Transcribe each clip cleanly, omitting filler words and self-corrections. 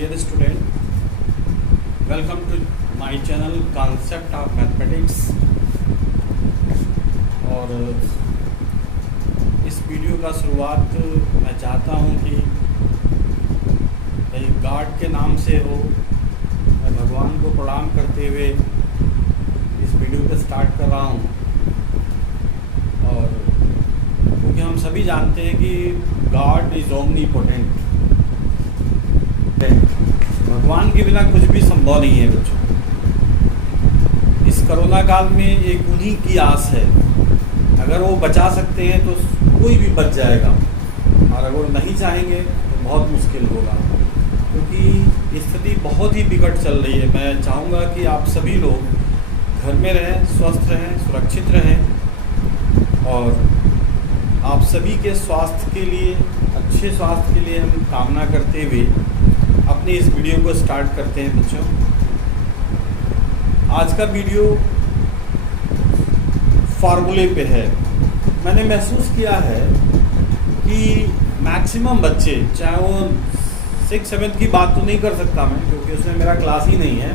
dear student, welcome to my channel Concept of Mathematics। और इस video का शुरुआत मैं चाहता हूँ कि भाई गॉड के नाम से हो। मैं भगवान को प्रणाम करते हुए इस वीडियो को स्टार्ट कर रहा हूँ। और क्योंकि हम सभी जानते हैं कि गॉड इज ओमनीपोटेंट, भगवान के बिना कुछ भी संभव नहीं है बच्चों। इस कोरोना काल में एक उन्हीं की आस है, अगर वो बचा सकते हैं तो कोई भी बच जाएगा, और अगर नहीं चाहेंगे तो बहुत मुश्किल होगा, क्योंकि स्थिति बहुत ही विकट चल रही है। मैं चाहूँगा कि आप सभी लोग घर में रहें, स्वस्थ रहें, सुरक्षित रहें, और आप सभी के स्वास्थ्य के लिए, अच्छे स्वास्थ्य के लिए हम कामना करते हुए अपनी इस वीडियो को स्टार्ट करते हैं बच्चों। आज का वीडियो फार्मूले पे है। मैंने महसूस किया है कि मैक्सिमम बच्चे, चाहे वो 6-7 की बात तो नहीं कर सकता मैं, क्योंकि उसमें मेरा क्लास ही नहीं है,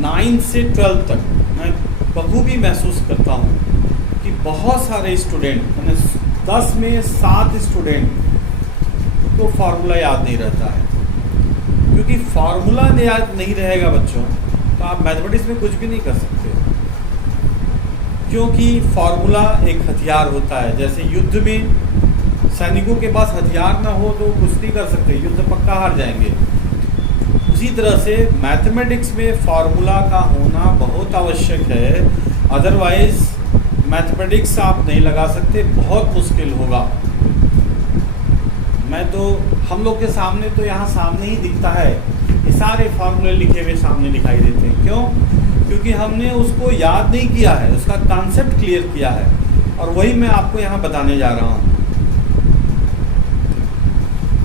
9 से 12 तक मैं बखूबी महसूस करता हूँ कि बहुत सारे स्टूडेंट, मैंने 10 में 7 स्टूडेंट को फार्मूला याद नहीं रहता है। क्योंकि फार्मूला याद नहीं रहेगा बच्चों तो आप मैथमेटिक्स में कुछ भी नहीं कर सकते, क्योंकि फार्मूला एक हथियार होता है। जैसे युद्ध में सैनिकों के पास हथियार ना हो तो कुछ नहीं कर सकते, युद्ध पक्का हार जाएंगे। उसी तरह से मैथमेटिक्स में फार्मूला का होना बहुत आवश्यक है, अदरवाइज मैथमेटिक्स आप नहीं लगा सकते, बहुत मुश्किल होगा। मैं तो हम लोग के सामने तो यहाँ सामने ही दिखता है, ये सारे फार्मूले लिखे हुए सामने दिखाई देते हैं। क्यों? क्योंकि हमने उसको याद नहीं किया है, उसका कॉन्सेप्ट क्लियर किया है, और वही मैं आपको यहाँ बताने जा रहा हूँ।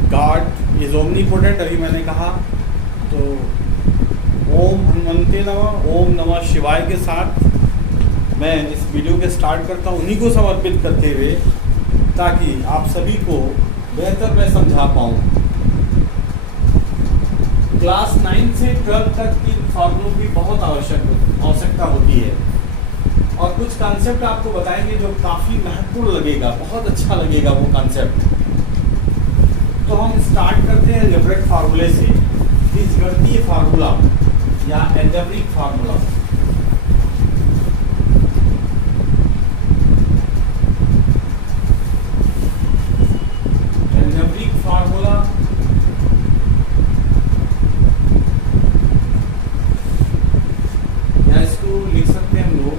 गॉड इज ओमनीपोटेंट, अभी मैंने कहा। तो ओम हनुमंते नमः, ओम नमः शिवाय के साथ मैं इस वीडियो के स्टार्ट करता हूँ, उन्हीं को समर्पित करते हुए, ताकि आप सभी को बेहतर मैं समझा पाऊँ। क्लास 9 से 12 तक की फार्मूलों की बहुत आवश्यकता होती है, और कुछ कॉन्सेप्ट आपको बताएंगे जो काफ़ी महत्वपूर्ण लगेगा, बहुत अच्छा लगेगा वो कॉन्सेप्ट। तो हम स्टार्ट करते हैं अलजेब्रिक फार्मूले से, बीजगणितीय फार्मूला या अलजेब्रिक फार्मूला। फार्मूला या इसको लिख सकते हैं हम लोग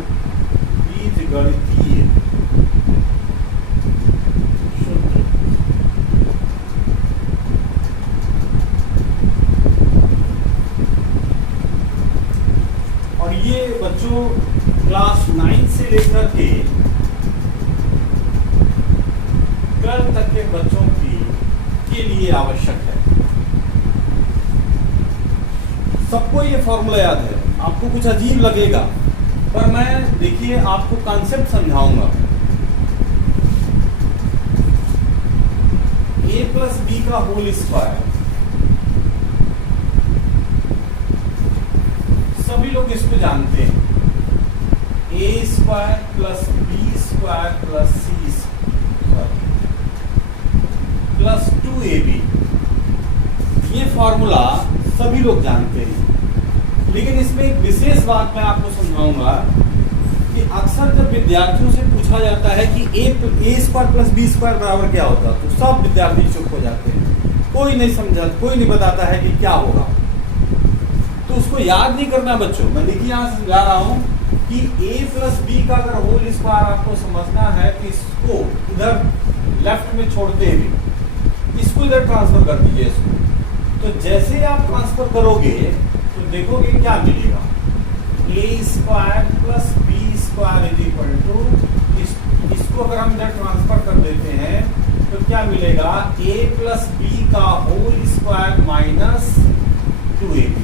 बीजगणितीय सूत्र। और ये बच्चों क्लास 9 से लेकर के 12 तक के बच्चों के लिए आवश्यक है। सबको ये फॉर्मूला याद है, आपको कुछ अजीब लगेगा, पर मैं देखिए आपको कॉन्सेप्ट समझाऊंगा। a प्लस बी का होल स्क्वायर, सभी लोग इसको जानते हैं। a square plus B square plus C square plus 2ab, ये फॉर्मूला सभी लोग जानते हैं। लेकिन इसमें एक विशेष बात मैं आपको समझाऊंगा कि अक्सर जब विद्यार्थियों से पूछा जाता है कि a square plus B square बराबर क्या होता है, तो सब विद्यार्थी चुप हो जाते हैं, कोई नहीं समझा, कोई नहीं बताता है कि क्या होगा। तो उसको याद नहीं करना बच्चों। मैं देखिए यहाँ समझा रहा हूँ कि a प्लस बी का अगर होल स्क्वायर आपको समझना है तो इसको इधर लेफ्ट में छोड़ते हुए इसको इधर ट्रांसफर कर दीजिए इसको। तो जैसे ही आप ट्रांसफर करोगे तो देखोगे क्या मिलेगा, a square plus B square is equal to, इसको अगर हम इधर ट्रांसफर कर देते हैं तो क्या मिलेगा, a प्लस बी का होल स्क्वायर माइनस 2ab।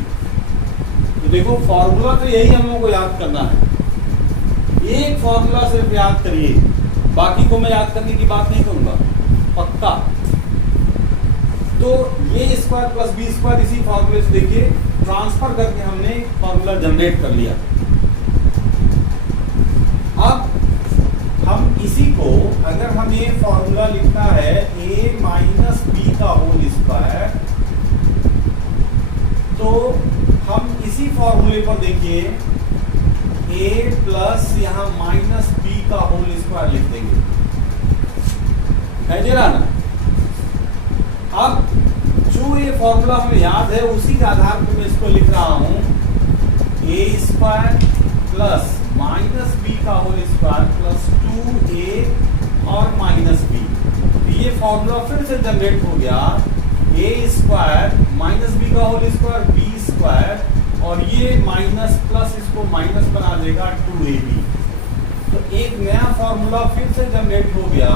तो देखो फॉर्मूला तो यही हम लोगों को याद करना है, एक फॉर्मूला सिर्फ याद करिए, बाकी को मैं याद करने की बात नहीं करूंगा, पक्का। तो ये स्क्वायर प्लस बी स्क्वायर इसी फॉर्मूले से देखिए ट्रांसफर करके हमने फॉर्मूला जनरेट कर लिया। अब हम इसी को अगर हम ये फॉर्मूला लिखना है a माइनस बी का होल स्क्वायर, तो हम इसी फॉर्मूले पर देखिए a प्लस यहाँ माइनस बी का होल स्क्वायर लिख देंगे, है जी ना। अब जो ये फॉर्मूला हमें याद है उसी के आधार पर मैं इसको लिख रहा हूं a square plus minus B का होल स्क्वायर प्लस 2a और माइनस बी। ये फॉर्मूला फिर से जनरेट हो गया a स्क्वायर माइनस बी का होल स्क्वायर बी स्क्वायर और ये माइनस प्लस इसको माइनस बना देगा 2ab। तो एक नया फॉर्मूला फिर से जनरेट हो गया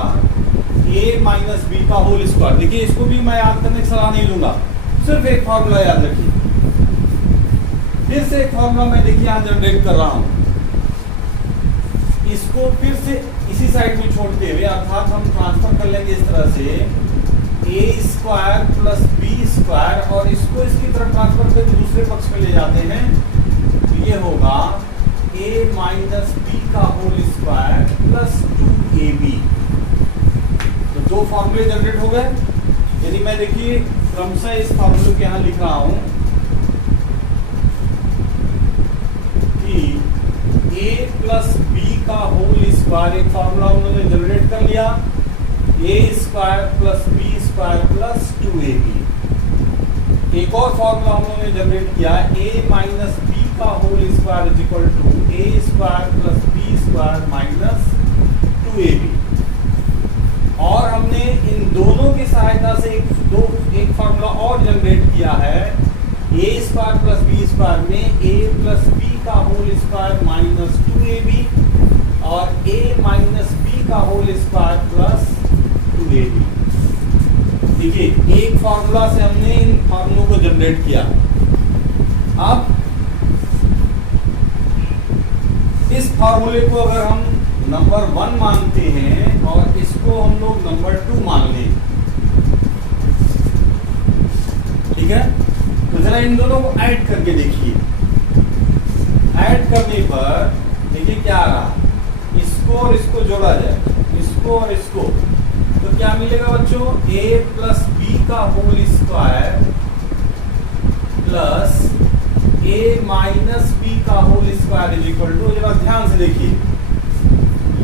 a माइनस बी का होल स्क्वायर। देखिए इसको भी मैं याद करने की सलाह नहीं लूंगा, सिर्फ एक फॉर्मूला याद रखिए। फिर से एक फॉर्मूला मैं देखिए यहां जनरेट कर रहा हूं, इसको फिर से इसी साइड में छोड़ते हुए अर्थात हम ट्रांसफर कर लेंगे इस तरह से a square plus B square और इसको इसकी तरफ ट्रांसफर करके दूसरे पक्ष में ले जाते हैं, तो ये होगा a माइनस बी का होल स्क्वायर प्लस 2ab। तो दो फॉर्मूले जनरेट हो गए। यदि मैं देखिए क्रमशः इस फॉर्मूले के यहां लिख रहा हूं कि a प्लस बी का होल स्क्वायर, एक फॉर्मूला उन्होंने जनरेट कर लिया a square plus B square plus 2ab। एक और फॉर्मूला उन्होंने जनरेट किया a माइनस बी का whole square is equal to a square plus B square minus 2ab। और हमने इन दोनों की सहायता से एक फॉर्मूला और जनरेट किया है a square plus B square में a प्लस बी का होल स्क्वायर माइनस 2ab और a माइनस बी का होल स्क्वायर प्लस 2ab। देखिए एक फॉर्मूला से हमने इन फॉर्मूलों को जनरेट किया। अब इस फॉर्मूले को अगर हम नंबर 1 मानते हैं और इसको हम लोग नंबर 2 मान लें, ठीक है, तो जरा इन दोनों को ऐड करके देखिए। ऐड करने पर देखिए क्या आ रहा, इसको और इसको जोड़ा जाए, इसको और इसको, तो क्या मिलेगा बच्चों, a प्लस बी का whole square plus a minus B का whole square is equal to, जरा ध्यान से देखिए,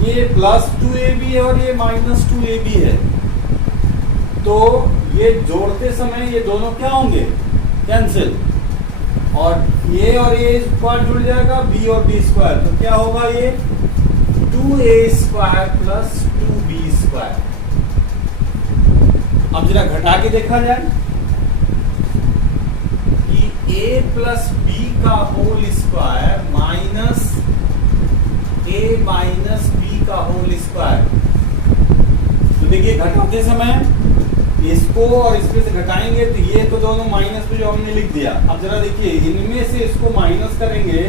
ये प्लस 2ab है और ये माइनस 2ab है, तो ये जोड़ते समय ये दोनों क्या होंगे, कैंसिल, और ये स्क्वायर जुड़ जाएगा b और b स्क्वायर, तो क्या होगा ये 2a square plus 2b square. अब जरा घटा के देखा जाए कि a प्लस b का whole square minus a minus b का होल स्क्वायर। तो देखिए घटाते समय इसको और इसमें से घटाएंगे तो ये तो दोनों माइनस पे जो हमने लिख दिया। अब जरा देखिए इनमें से इसको माइनस करेंगे,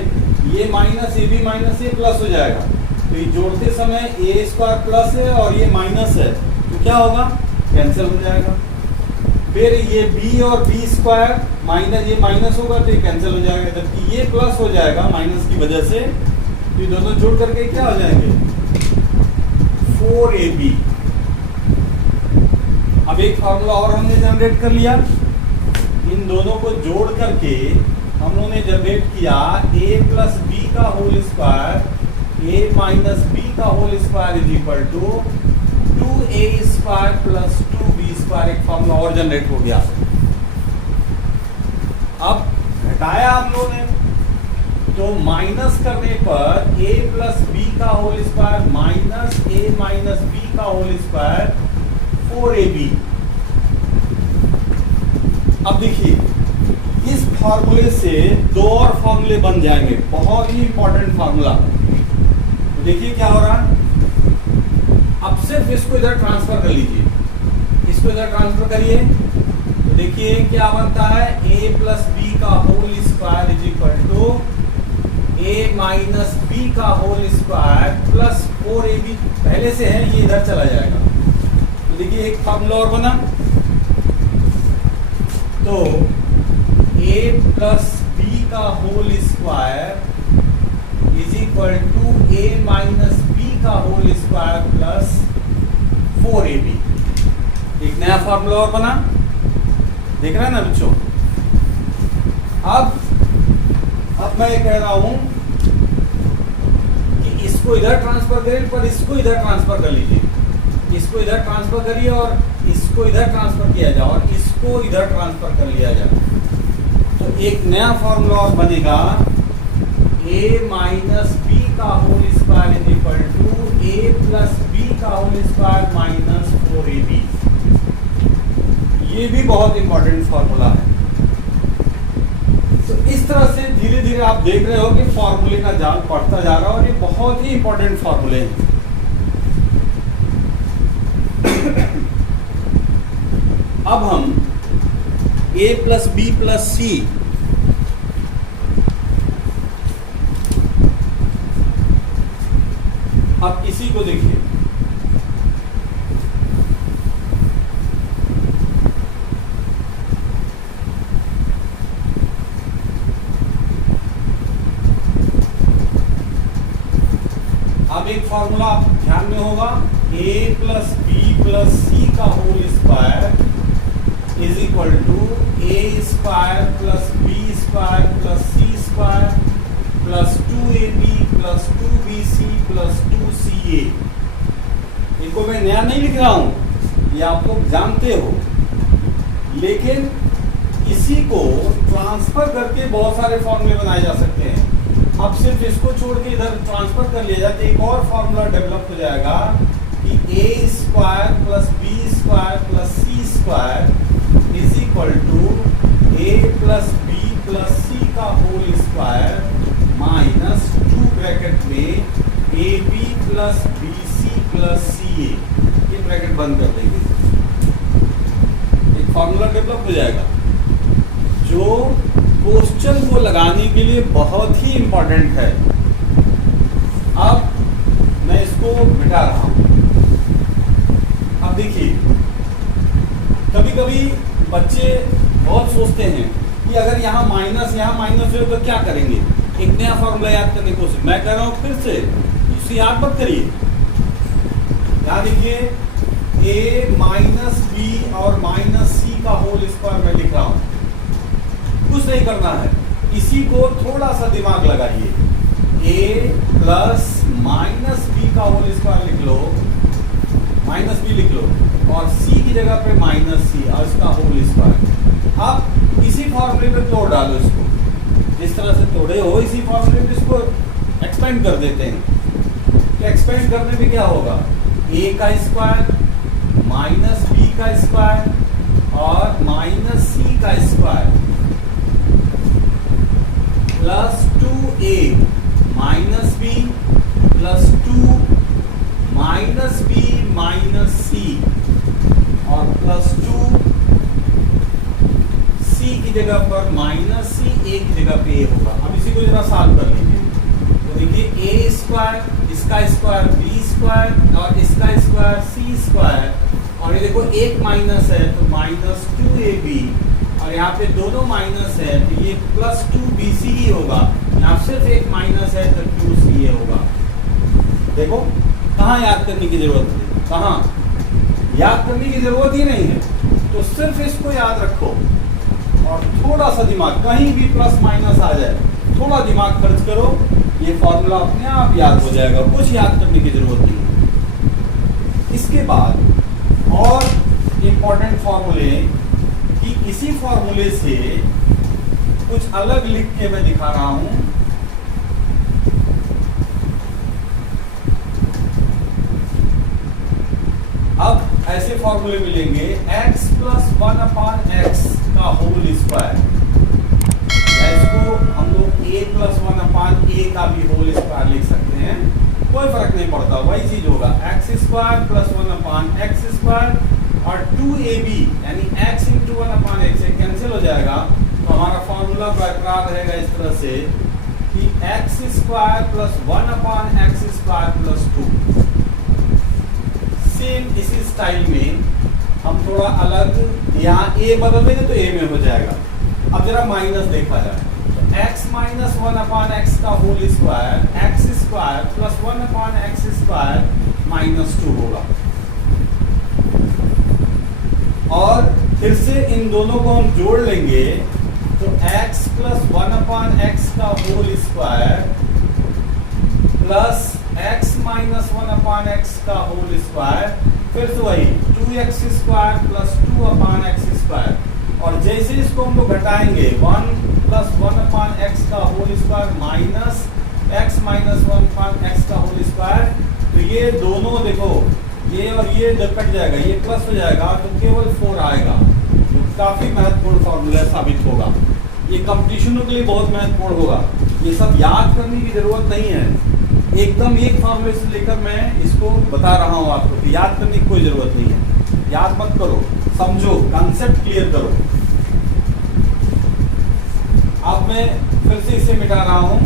ये माइनस ए भी माइनस ए प्लस हो जाएगा, तो ये जोड़ते समय ए स्क्वायर प्लस है और ये माइनस है, तो क्या होगा, कैंसिल हो जाएगा। फिर ये b और b स्क्वायर माइनस, ये माइनस होगा तो ये कैंसिल हो जाएगा, जबकि ये प्लस हो जाएगा माइनस की वजह से, तो ये दोनों जुड़ करके क्या हो जाएंगे 4ab। अब एक फॉर्मूला और हमने जनरेट कर लिया, इन दोनों को जोड़ करके हम लोगों ने जनरेट किया a प्लस बी का whole square a minus B का whole square is equal to 2a square plus 2b square. एक फॉर्मूला और जनरेट हो गया। अब घटाया हम लोगों ने, तो माइनस करने पर a प्लस बी का whole square minus a minus B का होल स्क्वायर 4ab। अब देखिए इस फॉर्मूले से दो और फॉर्मूले बन जाएंगे, बहुत ही इंपॉर्टेंट फॉर्मूला। तो देखिए क्या हो रहा है, अब सिर्फ इसको इधर ट्रांसफर कर लीजिए, इसको इधर ट्रांसफर करिए, तो देखिए क्या बनता है, a प्लस बी का whole square is equal to a minus B का होल स्क्वायर प्लस 4ab। पहले से है, ये इधर चला जाएगा। तो देखिए एक फॉर्मूला और बना, तो a प्लस बी का whole square is equal to a minus B का होल स्क्वायर प्लस 4ab। एक नया फॉर्मूला और बना, देख रहे हैं ना बच्चों। अब मैं ये कह रहा हूं कि इसको इधर ट्रांसफर करें, पर इसको इधर ट्रांसफर कर लीजिए। इसको इधर ट्रांसफर करिए और इसको इधर ट्रांसफर किया जाए और इसको इधर ट्रांसफर कर लिया जाए, तो एक नया फॉर्मूला और बनेगा a माइनस बी का whole square is equal to a plus B का होल स्क्वायर माइनस 4ab। ये भी बहुत इंपॉर्टेंट फॉर्मूला है। तो इस तरह से धीरे धीरे आप देख रहे हो कि फॉर्मूले का जाल बढ़ता जा रहा है और ये बहुत ही इंपॉर्टेंट फॉर्मूले हैं। अब हम a plus B plus c अब इसी को देखिए, अब एक फॉर्मूला ध्यान में होगा, a प्लस बी प्लस सी का whole square is equal to a square plus B square plus C square plus 2ab plus 2bc plus 2ca। इनको मैं नया नहीं लिख रहा हूं, ये आप लोग जानते हो, लेकिन इसी को ट्रांसफर करके बहुत सारे फॉर्मूले बनाए जा सकते हैं। अब सिर्फ इसको छोड़ के इधर ट्रांसफर कर लिया जाए तो एक और फॉर्मूला डेवलप हो जाएगा कि a square plus B square plus C square is equal to a plus B plus सी का होल स्क्वायर माइनस 2 ब्रैकेट में ab plus bc plus ca। ये ब्रैकेट बंद कर देंगे, एक फॉर्मूला डेवलप हो जाएगा जो क्वेश्चन को लगाने के लिए बहुत ही इंपॉर्टेंट है। अब मैं इसको मिटा रहा हूं। अब देखिए, कभी कभी बच्चे बहुत सोचते हैं कि अगर यहाँ माइनस हो तो क्या करेंगे। एक नया फॉर्मूला याद करने की कोशिश मैं कर रहा हूं, फिर से इसे याद मत करिए। यहाँ देखिए, a माइनस बी और माइनस सी का होल स्क्वायर मैं लिख रहा हूं, कुछ नहीं करना है, इसी को थोड़ा सा दिमाग लगाइए। a प्लस माइनस बी का होल स्क्वायर लिख लो, माइनस बी लिख लो और c की जगह पे माइनस सी और इसका होल स्क्वायर। अब इसी फॉर्मूले में तोड़ डालो, इसको जिस तरह से तोड़े हो इसी फॉर्मूले में इसको एक्सपेंड कर देते हैं। तो एक्सपेंड करने में क्या होगा, a का स्क्वायर माइनस बी का स्क्वायर और माइनस सी का square plus 2a minus b plus 2 minus b minus c और प्लस 2 सी की जगह पर माइनस सी, ए की जगह पे ए होगा। अब इसी को जरा सॉल्व कर लीजिए। तो देखिए, ए स्क्वायर, इसका स्क्वायर बी स्क्वायर और इसका स्क्वायर सी स्क्वायर और ये देखो एक माइनस है तो माइनस 2ab और यहाँ पे दोनों माइनस है तो ये प्लस 2bc ही होगा। यहाँ सिर्फ एक माइनस है तो 2ca होगा। देखो कहाँ याद करने की जरूरत है, कहाँ याद करने की जरूरत ही नहीं है। तो सिर्फ इसको याद रखो और थोड़ा सा दिमाग, कहीं भी प्लस माइनस आ जाए थोड़ा दिमाग खर्च करो, ये फॉर्मूला अपने आप याद हो जाएगा, कुछ याद करने की जरूरत नहीं है। इसके बाद और इम्पोर्टेंट फॉर्मूले कि इसी फॉर्मूले से कुछ अलग लिख के मैं दिखा रहा हूं। अब ऐसे फॉर्मूले मिलेंगे x प्लस 1/x का होल स्क्वायर, इसको हम लोग a प्लस 1/a का भी होल स्क्वायर लिख सकते हैं, कोई फर्क नहीं पड़ता, वही चीज होगा। x square plus 1/x square और 2ab यानी x इंटू 1/x से कैंसिल हो जाएगा तो हमारा फॉर्मूला बरकरार रहेगा इस तरह से कि x square plus 1/x square plus 2। Same इसी स्टाइल में हम थोड़ा अलग यहाँ ए बदल देंगे तो ए में हो जाएगा। अब जरा माइनस देखा जाए तो x माइनस 1/x का whole square X square plus 1/x square minus 2 होगा। और फिर से इन दोनों को हम जोड़ लेंगे तो x प्लस 1/x का whole square plus x minus 1/x का होल स्क्वायर, फिर से वही 2x square plus 2/x square. और जैसे इसको हम लोग घटाएंगे 1 प्लस 1/x का whole square minus x minus 1/x का होल स्क्वायर, तो ये दोनों देखो ये और ये कट जाएगा, ये प्लस हो जाएगा तो केवल 4 आएगा। तो काफी महत्वपूर्ण फॉर्मूला साबित होगा, ये कंपटीशनों के लिए बहुत महत्वपूर्ण होगा। ये सब याद करने की जरूरत नहीं है, एकदम एक फॉर्मूले से लेकर मैं इसको बता रहा हूँ आपको, तो याद करने की कोई जरूरत नहीं है। याद मत करो, समझो, कंसेप्ट क्लियर करो। अब मैं फिर से इसे मिटा रहा हूं।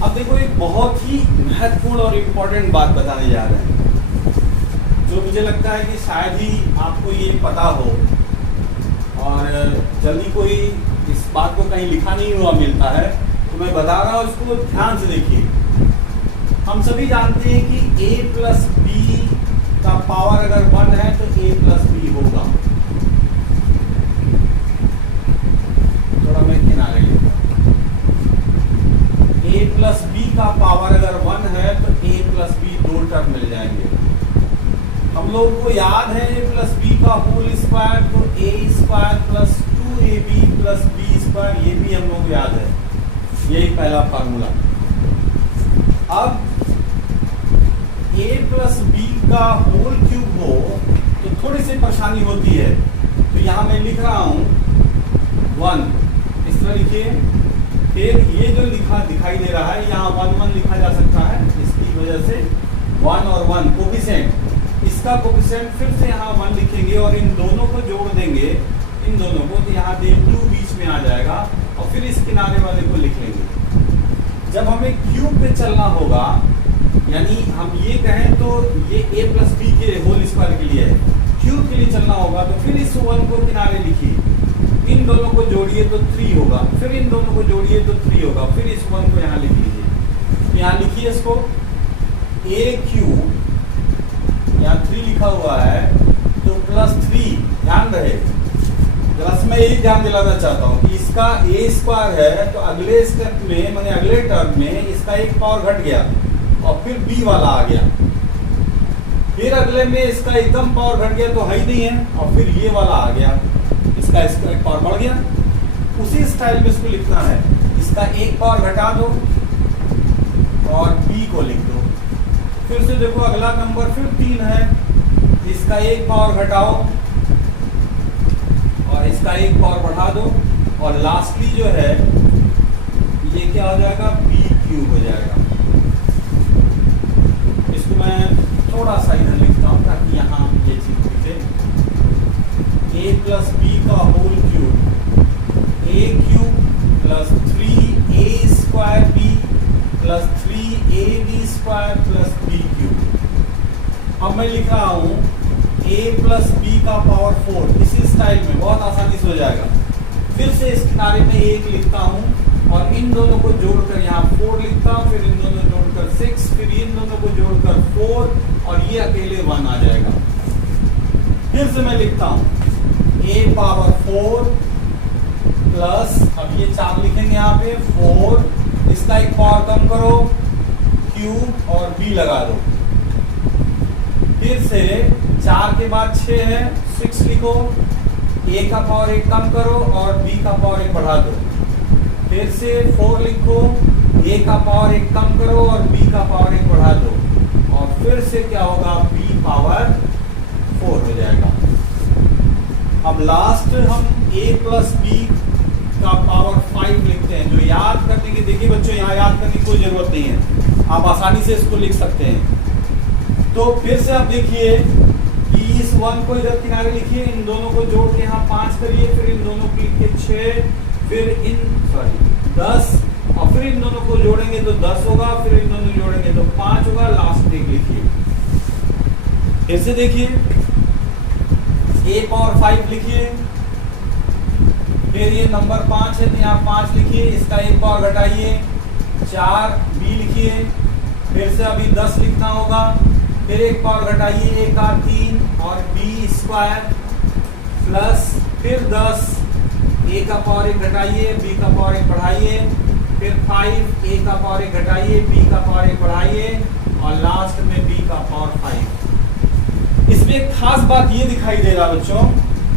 अब देखो एक बहुत ही महत्वपूर्ण और इम्पोर्टेंट बात बताने जा रहे हैं, जो मुझे लगता है कि शायद ही आपको ये पता हो और जल्दी कोई इस बात को कहीं लिखा नहीं हुआ मिलता है, तो मैं बता रहा हूँ, इसको ध्यान से देखिए। हम सभी जानते हैं कि a प्लस बी का पावर अगर 1 है तो a प्लस बी होगा। थोड़ा मैं किनारे लेता हूं। a प्लस बी का पावर अगर 1 है तो a प्लस बी 2 टर्म मिल जाएंगे। हम लोग को याद है a प्लस बी का होल स्क्वायर, तो a square plus 2ab plus B square, ये भी हम लोग को याद है, यही पहला फार्मूला। अब a प्लस बी का होल क्यूब हो तो थोड़ी सी परेशानी होती है, तो यहां मैं लिख रहा हूं 1, इस तरह लिखिए। फिर ये जो लिखा दिखाई दे रहा है यहाँ 1 1 लिखा जा सकता है, इसकी वजह से 1 और 1 कोफिशिएंट, इसका कोफिशिएंट फिर से यहाँ 1 लिखेंगे और इन दोनों को जोड़ देंगे, इन दोनों को, तो यहाँ 2 बीच में आ जाएगा और फिर इस किनारे वाले को लिख लेंगे। जब हमें क्यूब पे चलना होगा, यानी हम ये कहें तो ये a प्लस बी के होल स्क्वायर के लिए है, क्यूब के लिए चलना होगा, तो फिर इस 1 को किनारे लिखिए, इन दोनों को जोड़िए तो 3 होगा, फिर इन दोनों को जोड़िए तो 3 होगा, फिर इस 1 को यहाँ लिख लीजिए। यहाँ लिखिए इसको a क्यूब, यहाँ 3 लिखा हुआ है तो प्लस 3, ध्यान रहे। जरा मैं यही ध्यान दिलाना चाहता हूँ कि इसका a स्क्वायर है तो अगले स्टेप में, मैंने अगले टर्म में इसका एक पावर घट गया और फिर b वाला आ गया, फिर अगले में इसका एकदम पावर घट गया तो है ही नहीं है, और फिर ये वाला आ गया, इसका एक पावर बढ़ गया। उसी स्टाइल में इसको लिखना है, इसका एक पावर घटा दो और b को लिख दो। फिर से देखो अगला नंबर फिर 3 है, इसका एक पावर घटाओ और इसका एक पावर बढ़ा दो, और लास्टली जो है ये क्या हो जाएगा, b क्यूब हो जाएगा। इसको मैं थोड़ा सा इधर लिखता हूँ ताकि यहाँ ये चीज दिखे। a प्लस बी का whole cube, a cube plus 3a square b plus 3ab square plus b cube. अब मैं लिख रहा हूँ a प्लस बी का पावर 4, इसी स्टाइल में बहुत आसानी से हो जाएगा। फिर से इस किनारे में 1 लिखता हूँ और इन दोनों को जोड़कर यहाँ 4 लिखता हूँ, फिर इन दोनों जोड़कर 6, फिर इन दोनों को जोड़कर 4 और ये अकेले 1 आ जाएगा। फिर से मैं लिखता हूँ a पावर 4 प्लस, अब ये 4 लिखेंगे यहाँ पे 4, इसका एक पावर कम करो क्यूब और b लगा दो। फिर से 4 के बाद 6 है, 6 लिखो, a का पावर 1 कम करो और b का पावर 1 बढ़ा दो। फिर से 4 लिखो, a का पावर 1 कम करो और b का पावर 1 बढ़ा दो, और फिर से क्या होगा, b पावर 4 हो जाएगा। अब लास्ट हम a प्लस b का पावर 5 लिखते हैं, जो याद करने की, देखिए बच्चों यहाँ याद करने की कोई जरूरत नहीं है, आप आसानी से इसको लिख सकते हैं। तो फिर से आप देखिए कि इस 1 को इधर किनारे लिखिए, इन दोनों को जोड़ के यहाँ 5 करिए, फिर इन दोनों को लिखिए 6, फिर इन 10 और फिर इन दोनों को जोड़ेंगे तो 10 होगा, फिर इन दोनों को जोड़ेंगे तो 5 होगा, लास्ट एक लिखिए। ऐसे देखिए a पावर 5 लिखिए, फिर ये नंबर 5 है तो यहाँ 5 लिखिए, इसका एक पावर घटाइए 4 b लिखिए, फिर से अभी 10 लिखना होगा, फिर एक पावर घटाइए 1 का 3 और b स्क्वायर प्लस फिर 10 a का पावर 1 घटाइए, b का पावर 1 बढ़ाइए, फिर 5 a का पावर 1 घटाइए, b का पावर 1 बढ़ाइए और लास्ट में b का पावर 5। इसमें एक खास बात ये दिखाई दे रहा बच्चों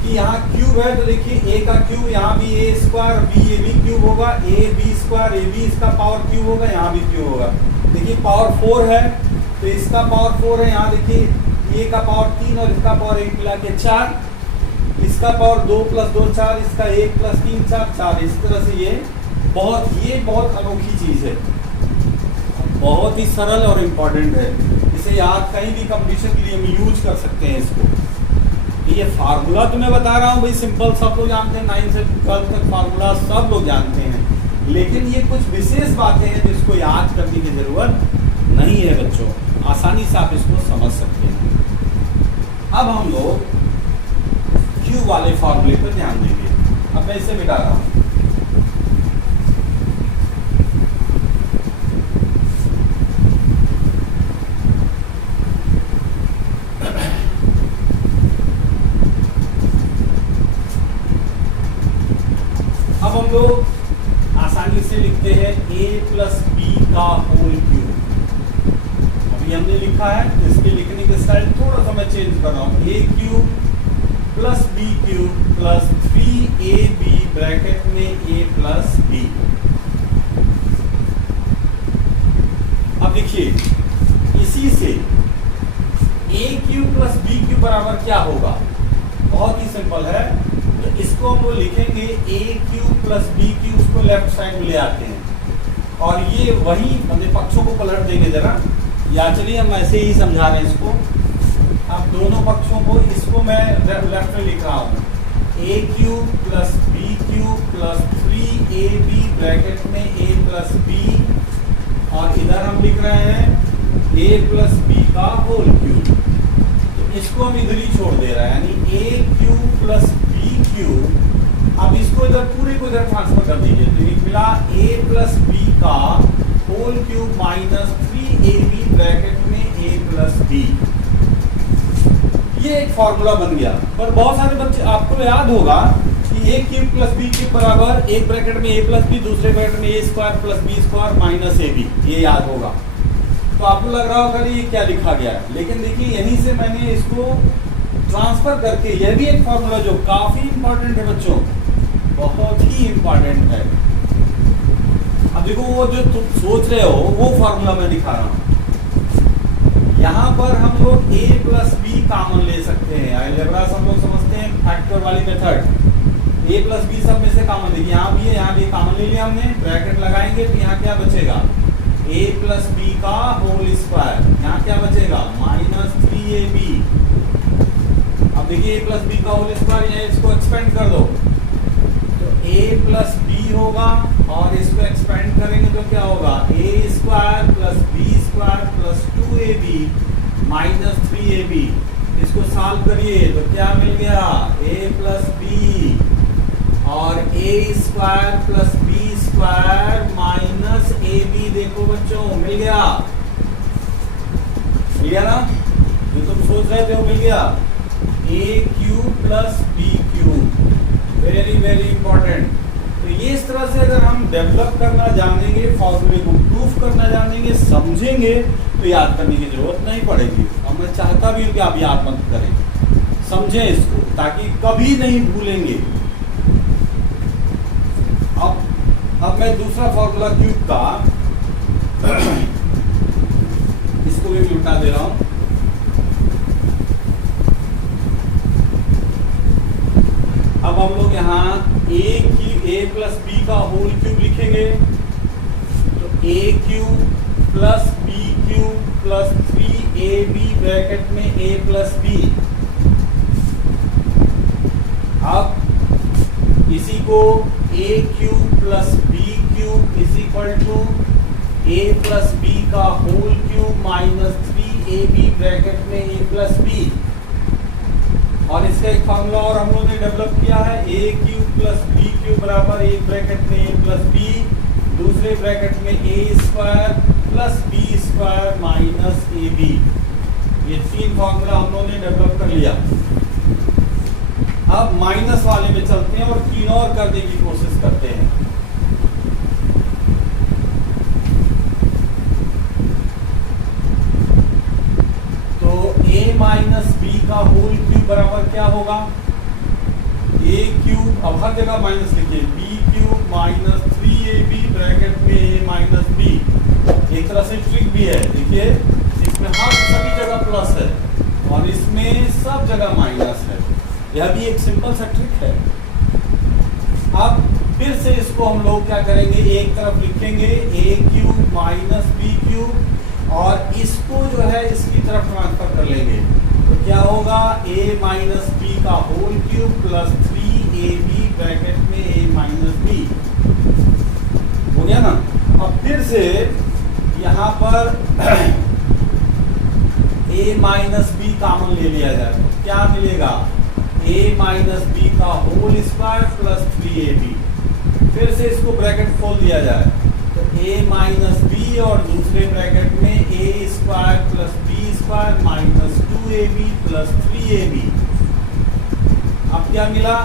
कि यहाँ क्यूब है तो देखिए a का क्यूब यहाँ भी a square b a b cube होगा, a b square a b इसका पावर क्यूब होगा, यहाँ भी क्यूब होगा। देखिए पावर 4 है तो इसका पावर 4 है, यहाँ देखिए a का पावर 3 और इसका पावर 1 मिला के 4, इसका पावर 2 + 2 4, इसका 1 + 3 4 4। इस तरह से ये बहुत अनोखी चीज है, बहुत ही सरल और इम्पोर्टेंट है। इसे आप कहीं भी कंपटीशन के लिए हम यूज कर सकते हैं इसको। ये फार्मूला तो मैं बता रहा हूँ भाई सिंपल, सब लोग जानते हैं, 9 से 12 तक फार्मूला सब लोग जानते हैं, लेकिन ये कुछ विशेष बातें हैं जिसको याद करने की जरूरत नहीं है बच्चों, आसानी से आप इसको समझ सकते हैं। अब हम लोग क्यू वाले फार्मूले पर ध्यान देंगे। अब मैं इसे मिटा रहा हूं। अब हम लोग आसानी से लिखते हैं a + b का होल क्यूब। अभी हमने लिखा है तो इसके लिखने के स्टाइल थोड़ा सा मैं चेंज कर रहा हूं, a cube + b cube + 3ab bracket में a + b। अब देखिए इसी से a क्यूब + b क्यूब बराबर क्या होगा, बहुत ही सिंपल है। तो इसको हम लिखेंगे a क्यूब + b क्यूब, उसको लेफ्ट साइड में ले आते हैं और ये वही मतलब पक्षों को पलट देंगे जरा, या चलिए हम ऐसे ही समझा रहे हैं इसको। अब दोनों पक्षों को, इसको मैं लेफ्ट में लिख रहा हूँ a cube + b cube + 3ab bracket में a + b, और इधर हम लिख रहे हैं a + b का होल क्यूब। तो इसको हम इधर ही छोड़ दे रहे हैं, यानी a क्यूब + b क्यूब। अब इसको इधर पूरे को इधर ट्रांसफर कर दीजिए, तो ये मिला a + b का whole cube minus 3ab bracket में a + b। ये एक फॉर्मूला बन गया। पर बहुत सारे बच्चे, आपको याद होगा कि a क्यूब + b क्यूब बराबर एक ब्रैकेट में a + b, दूसरे ब्रैकेट में a square + b square minus ab, ये याद होगा। तो आपको लग रहा होगा ये क्या लिखा गया है, लेकिन देखिए यहीं से मैंने इसको ट्रांसफर करके, यह भी एक फॉर्मूला जो काफी इंपॉर्टेंट है बच्चों, बहुत ही इंपॉर्टेंट है। अब देखो वो जो तुम सोच रहे हो वो फॉर्मूला मैं दिखा रहा हूँ। यहाँ पर हम लोग a + b कॉमन ले सकते हैं, अलजेब्रा हम लोग समझते हैं फैक्टर वाली मेथड। a + b सब में से कॉमन, देखिए यहाँ भी है, यहाँ भी कॉमन ले लिया हमने, ब्रैकेट लगाएंगे तो यहाँ क्या बचेगा a + b का होल स्क्वायर, यहाँ क्या बचेगा -3ab। अब देखिए a + b का होल स्क्वायर, यहाँ इसको एक्सपेंड कर दो तो a + b होगा, और इसको एक्सपेंड करेंगे तो क्या होगा a square + b square + 2ab - 3ab। इसको सॉल्व करिए तो क्या मिल गया a + b और a square + b square -ab। देखो बच्चों मिल गया ना, जो तुम सोच रहे थे वो मिल गया, a cube + b cube. Very important. तो ये इस तरह से अगर हम डेवलप करना जानेंगे, फॉर्मूले को प्रूफ करना जानेंगे, समझेंगे, तो याद करने की जरूरत नहीं पड़ेगी। और मैं चाहता भी हूँ कि आप याद मत करें, समझें इसको, ताकि कभी नहीं भूलेंगे। अब मैं दूसरा फॉर्मूला क्यूब का इसको भी मिटा दे रहा हूं। अब हम लोग यहाँ a + b का होल क्यूब लिखेंगे, तो a cube + b cube + 3ab bracket में a + b। अब इसी को a cube + b cube equal to a plus B का whole cube minus 3ab bracket में a प्लस बी। और इसका एक फॉर्मूला और हम लोगों ने डेवलप किया है, A cube plus B cube बराबर एक ब्रैकेट में a प्लस बी, दूसरे ब्रैकेट में a square plus B square minus A B. ये तीन फॉर्मूला हम लोगों ने डेवलप कर लिया। अब माइनस वाले में चलते हैं और तीन और करने की कोशिश करते हैं। a माइनस बी का होल क्यूब बराबर क्या होगा, a क्यूब, अब हर जगह माइनस लिखिए, b cube minus 3ab bracket में a माइनस b। एक तरह से ट्रिक भी है, देखिए इसमें हर सभी जगह प्लस है और इसमें सब जगह माइनस है। यह भी एक सिंपल सा ट्रिक है। अब फिर से इसको हम लोग क्या करेंगे, एक तरफ लिखेंगे a cube minus B cube और इसको जो है इसकी तरफ ट्रांसफर कर लेंगे, तो क्या होगा, a माइनस बी का whole cube plus 3ab bracket में a माइनस बी हो गया ना। अब फिर से यहाँ पर a माइनस बी कॉमन ले लिया जाए तो क्या मिलेगा, a माइनस बी का होल स्क्वायर प्लस 3ab। फिर से इसको ब्रैकेट खोल दिया जाए तो a माइनस बी और दूसरे ब्रैकेट में a square plus B square minus 2ab plus 3ab। अब क्या मिला,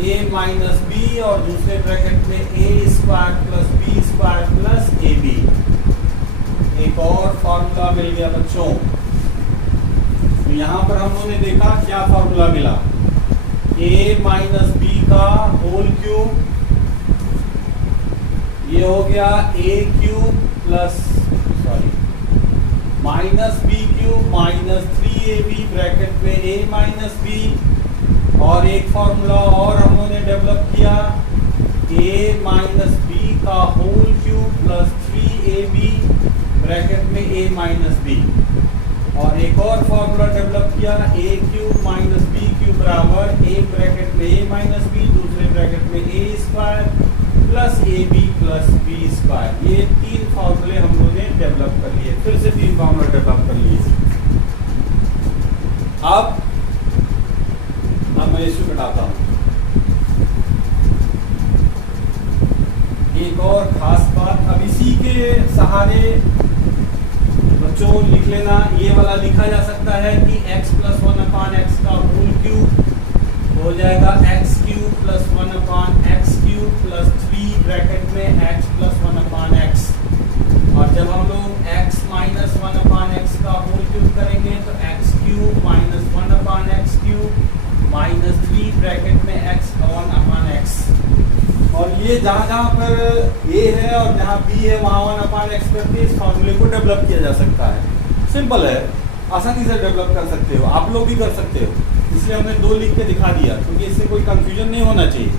a माइनस बी और दूसरे ब्रैकेट में a square plus B square plus ab। एक और फॉर्मूला मिल गया बच्चों। तो यहाँ पर हम लोगों ने देखा क्या फॉर्मूला मिला, a माइनस बी का होल क्यूब, ये हो गया a cube plus minus B cube minus 3ab bracket में a माइनस बी। और एक फॉर्मूला और हम लोगों ने डेवलप किया, a माइनस बी का whole cube plus 3ab bracket में a माइनस बी। और एक और फॉर्मूला डेवलप किया, a cube minus B cube बराबर एक ब्रैकेट में a माइनस बी, दूसरे ब्रैकेट में a square plus A B plus B square. ये तीन फॉर्मूले हम लोगों ने डेवलप कर लिए, फिर से तीन फॉर्मूले डेवलप कर लिए। अब मैं इशू घटाता हूं। एक और खास बात, अब इसी के सहारे बच्चों लिख लेना, ये वाला लिखा जा सकता है कि x प्लस 1/x का होल क्यूब हो जाएगा x cube plus 1/x cube plus 3 bracket में x प्लस 1/x। और जब हम लोग x माइनस 1/x का होल क्यूब करेंगे तो x cube minus 1/x cube minus 3 bracket में x 1/x। और ये जहाँ जहाँ पर a है और जहाँ b है वहाँ 1/x करके इस फॉर्मूले को डेवलप किया जा सकता है। सिंपल है, आसानी से डेवलप कर सकते हो, आप लोग भी कर सकते हो। इसलिए हमने दो लिख के दिखा दिया क्योंकि इससे कोई कंफ्यूजन नहीं होना चाहिए।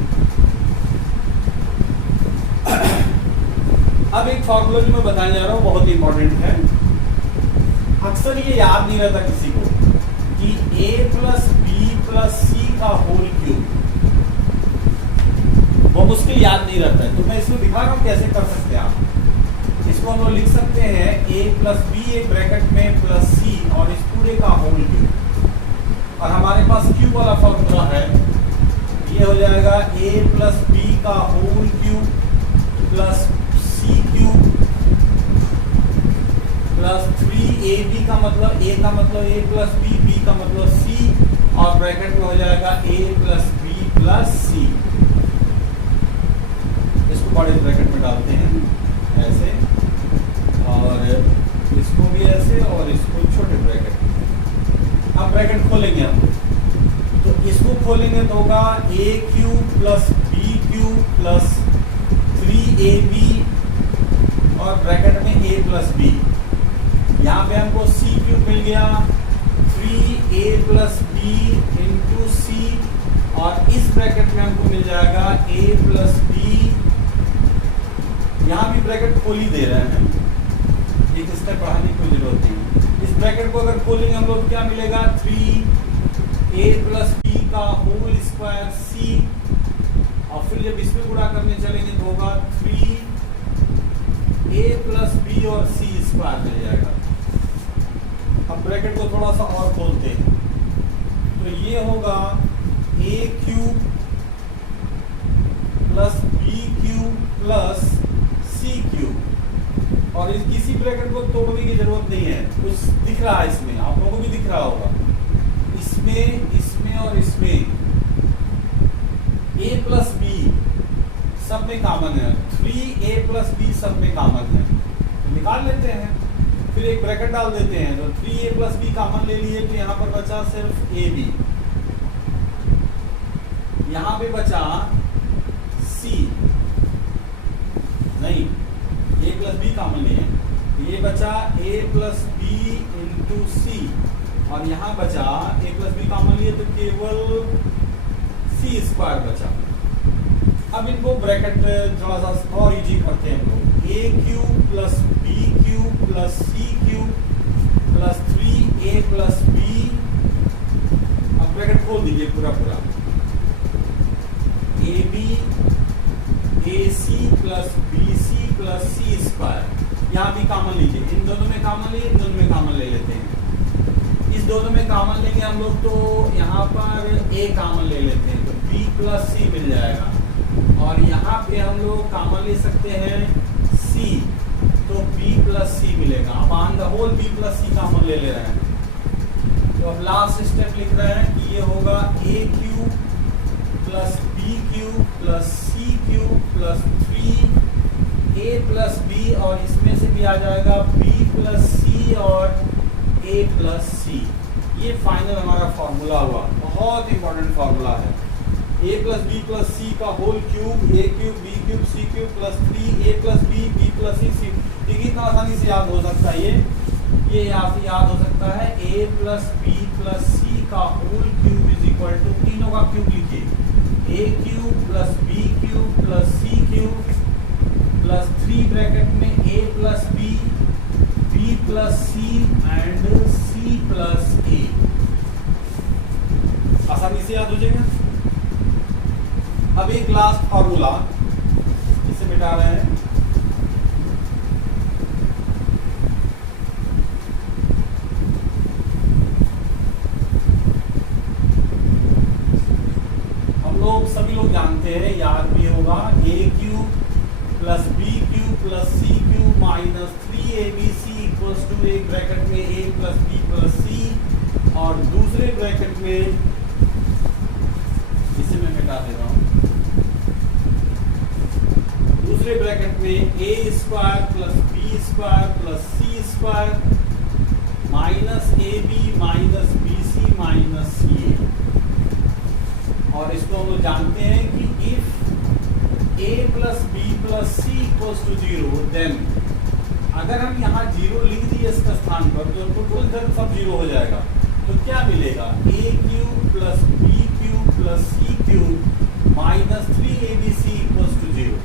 अब एक फॉर्मूला जो मैं बताने जा रहा हूँ बहुत इंपॉर्टेंट है। अक्सर ये याद नहीं रहता किसी को कि a प्लस बी प्लस सी का होल क्यूब, वो मुश्किल याद नहीं रहता है। तो मैं इसको दिखा रहा हूँ कैसे कर सकते हैं आप। इसको हम लोग लिख सकते हैं a प्लस बी एक ब्रैकेट में प्लस सी और इस पूरे का होल क्यूब। और हमारे पास क्यूब वाला फॉर्मूला है, ये हो जाएगा a प्लस बी का होल क्यूब प्लस सी क्यूब प्लस 3ab का मतलब a का मतलब a प्लस बी, b का मतलब c और ब्रैकेट में हो जाएगा a प्लस बी प्लस सी। इसको बड़े ब्रैकेट में डालते हैं ऐसे और इसको भी ऐसे और इसको छोटे ब्रैकेट। अब ब्रैकेट खोलेंगे हम, तो इसको खोलेंगे तो होगा a cube plus B cube plus 3ab और ब्रैकेट में a प्लस बी। यहाँ पे हमको c क्यूब मिल गया 3a प्लस बी इंटू सी और इस ब्रैकेट में हमको मिल जाएगा a प्लस बी। यहाँ भी ब्रैकेट खोल ही दे रहे हैं, एक स्टेप बढ़ाने की कोई जरूरत नहीं। इस ब्रैकेट को अगर खोलेंगे हम लोग क्या मिलेगा 3a प्लस बी का होल स्क्वायर सी और फिर जब इसमें गुणा करने चलेंगे तो होगा 3 थोड़ा सा और खोलते हैं, तो ये होगा a cube plus B cube plus C cube, और इस किसी ब्रैकेट को तोड़ने की जरूरत नहीं है, कुछ दिख रहा है इसमें, आप लोगों को भी दिख रहा होगा, इसमें इसमें और इसमें a प्लस बी सब में कॉमन है, 3a प्लस बी सब में कॉमन है, तो निकाल लेते हैं, फिर एक ब्रैकेट डाल देते हैं, तो 3a प्लस बी कॉमन ले लिए, तो यहाँ पर बचा सिर्फ ए बी, यहाँ पे बचा c, नहीं a प्लस बी कॉमन नहीं है, ये बचा a प्लस बी इंटू सी, और यहाँ बचा a प्लस बी कॉमन लिए तो केवल सी स्क्वायर बचा। अब इनको ब्रैकेट थोड़ा सा और इजी करते हैं हम लोग, a cube plus B cube plus C cube plus 3a plus b, अब ब्रैकेट खोल दीजिए पूरा पूरा, a b a c plus b c plus C square, यहाँ भी कॉमन लीजिए, इन दोनों में कॉमन लिए, इन दोनों में कॉमन ले लेते हैं, इस दोनों में कॉमन लेंगे हम लोग तो यहाँ पर a कॉमन ले लेते हैं, तो b प्लस सी मिल जाएगा, और यहाँ पे हम लोग कॉमन ले सकते हैं c, तो b प्लस सी मिलेगा, अब on the whole b plus C common ले रहे हैं, तो अब लास्ट स्टेप लिख रहे हैं कि ये होगा a cube plus B cube plus C cube plus 3a plus B, और इसमें से भी आ जाएगा b प्लस सी और a प्लस सी, ये फाइनल हमारा फॉर्मूला हुआ, बहुत इंपॉर्टेंट फॉर्मूला है, a प्लस बी प्लस सी का whole cube, a cube b cube c cube plus 3a plus b b plus c, ये कितना आसानी से याद हो सकता है, ये याद हो सकता है, a प्लस बी प्लस सी का whole cube is equal to, तीनों का क्यूब लिखिए, a cube plus B cube plus C cube plus 3 bracket में a plus B b plus C and c plus a, आसानी से याद हो जाएगा। अब एक लास्ट फॉर्मूला, इसे मिटा रहे हैं, हम लोग सभी लोग जानते हैं, याद भी होगा, a cube plus B cube plus C cube minus 3abc equals to एक ब्रैकेट में a प्लस बी प्लस सी, और दूसरे ब्रैकेट में, इसे मैं मिटा दे रहा हूं, दूसरे ब्रैकेट में a square plus B square plus C square minus A b minus b c minus c, और इसको हम लोग जानते हैं कि if a plus B plus c equals to 0, then अगर हम यहाँ 0 लिख दिए इसका स्थान पर, तो टोटल इधर सब 0 हो जाएगा, तो क्या मिलेगा, a cube plus B cube plus C cube minus 3abc equals to 0,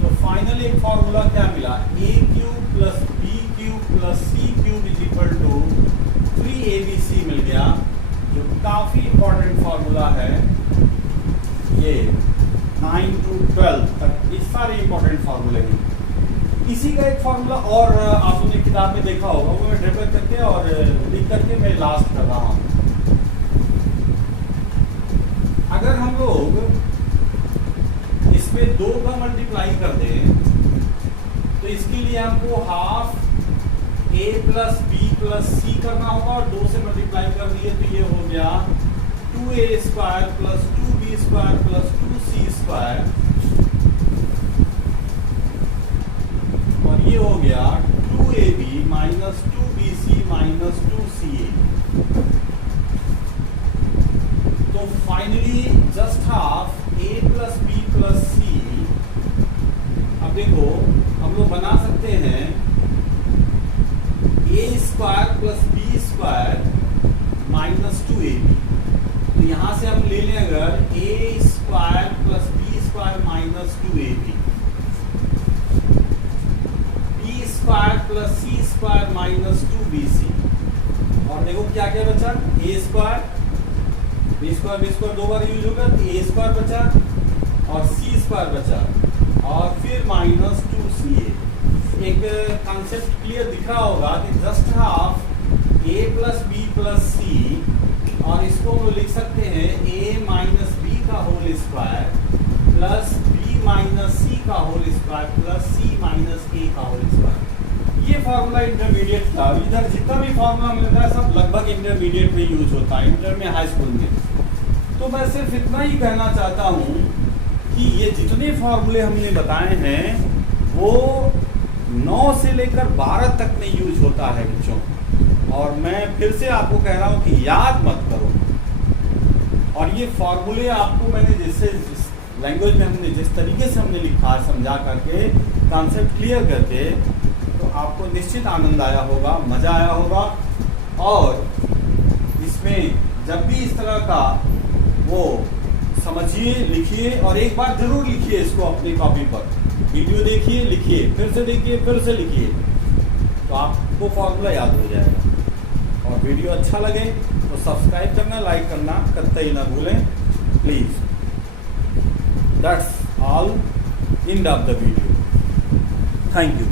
तो फाइनल एक फॉर्मूला क्या मिला, a cube plus B cube plus C cube is equal to 3abc मिल गया, जो काफी इंपॉर्टेंट फॉर्मूला है, ये 9 to 12 तक ये सारे इंपॉर्टेंट फार्मूले हैं। इसी का एक फार्मूला और आपने किताब में देखा होगा, वो मैं ड्रिबल करके और लिख करके मैं लास्ट कर रहा हूँ। अगर हम लोग इसमें 2 का मल्टीप्लाई कर दें, तो इसके लिए हमको half a plus B plus c करना होगा, और 2 से मल्टीप्लाई कर दिए तो ये हो गया 2a square plus 2b square plus 2c square, और ये हो गया 2ab minus 2bc minus 2ca। तो finally just half a plus B plus c, अब देखो हम लोग बना सकते हैं a square plus B square minus 2ab, तो यहाँ से हम ले लें अगर a square plus B square minus 2ab, b square plus C square minus 2bc, और देखो क्या क्या बचा, a स्क्वायर बी स्क्वायर 2 बार यूज होगा, तो a स्क्वायर बचा और c स्क्वायर बचा, और फिर माइनस 2ca। एक कॉन्सेप्ट क्लियर दिख रहा होगा कि just half a plus B plus सी, और इसको हम लिख सकते हैं ए माइनस बी का whole square plus b minus c का whole square plus c minus a का होल स्क्वायर। ये फार्मूला इंटरमीडिएट था। इधर जितना भी फार्मूला मिलता है सब लगभग इंटरमीडिएट में यूज होता है, इंटर में, हाई स्कूल में। तो मैं सिर्फ इतना ही कहना चाहता हूँ कि ये जितने फार्मूले हमने बताए हैं वो 9 से लेकर 12 तक में यूज होता है बच्चों। और मैं फिर से आपको कह रहा हूँ कि याद मत करो। और ये फार्मूले आपको मैंने जिस लैंग्वेज में हमने जिस तरीके से हमने लिखा, समझा करके, कॉन्सेप्ट क्लियर करके, तो आपको निश्चित आनंद आया होगा, मज़ा आया होगा। और इसमें जब भी इस तरह का वो समझिए, लिखिए, और एक बार जरूर लिखिए इसको अपनी कॉपी पर। वीडियो देखिए, लिखिए, फिर से देखिए, फिर से लिखिए, तो आपको फॉर्मूला याद हो जाएगा। और वीडियो अच्छा लगे तो सब्सक्राइब करना, लाइक करना कतई ना भूलें please. That's all, end of the video. Thank you.